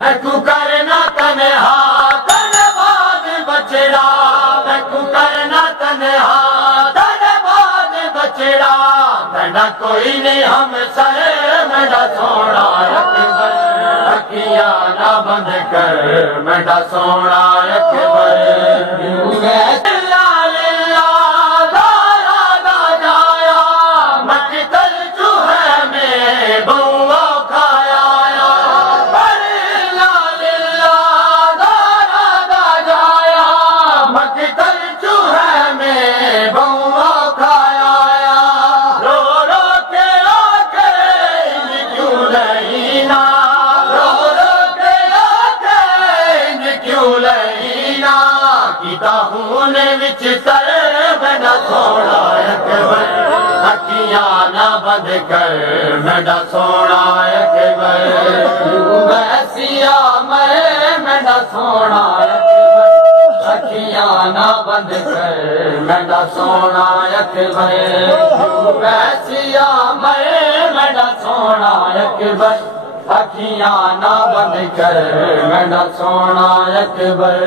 मैकू करना तन्हा धन्यवाद बचड़ा, मैकू करना तन्हा धन्यवाद बचड़ा, कहना कोई नहीं हम सर मेरा सोना अकबर, अखियां ना बंद कर मेरा सोना अकबर। अखियां ना बंद कर मेरा सोना अकबर, वैसिया मेरा सोना अकबर, अखियां ना बंद कर मेरा सोना अकबर, वैसिया मेरा सोना अकबर, अखियां ना बंद कर मेरा सोना अकबर।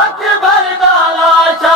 अकबर दा लाशा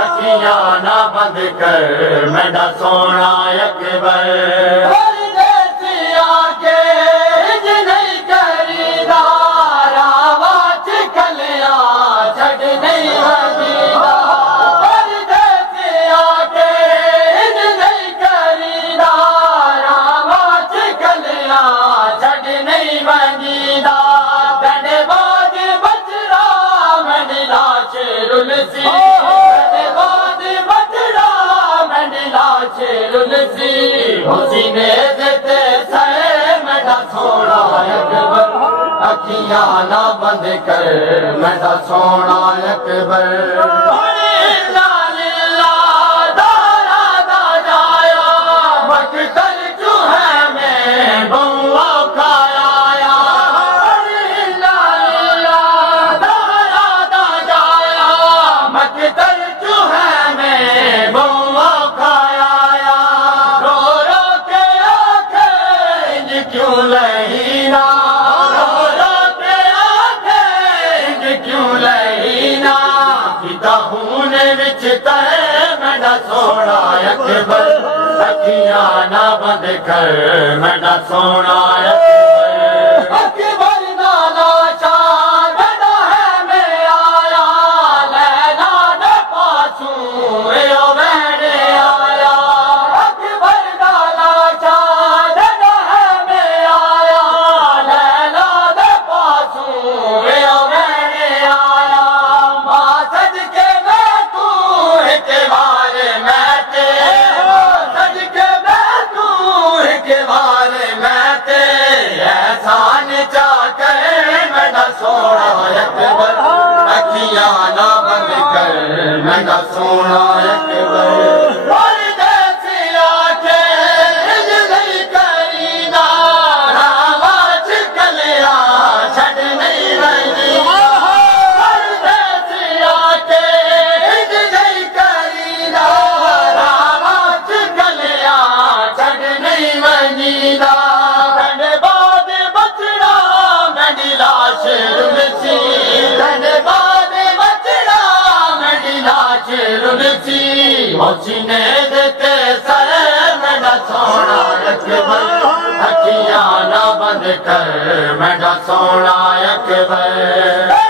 अखियां ना बंद कर मेरा सोना अकबर। अखियां ना बंद कर मेरा सोना अकबर। मेरा सोना अकबर, अखियां ना बंद कर मेरा सोना अकबर। अकबर दा लाशा जदा है मैं आया, लैला दे पासू एओ मैंने आया। अकबर दा लाशा जदा है मैं आया, लैला दे पासू एओ मैंने आया। मां सदके अखियां ना बंद कर मेरा सोना अकबर। सीने देते सर मेरा सोना अकबर, अखियां ना बंद कर मेरा सोना अकबर।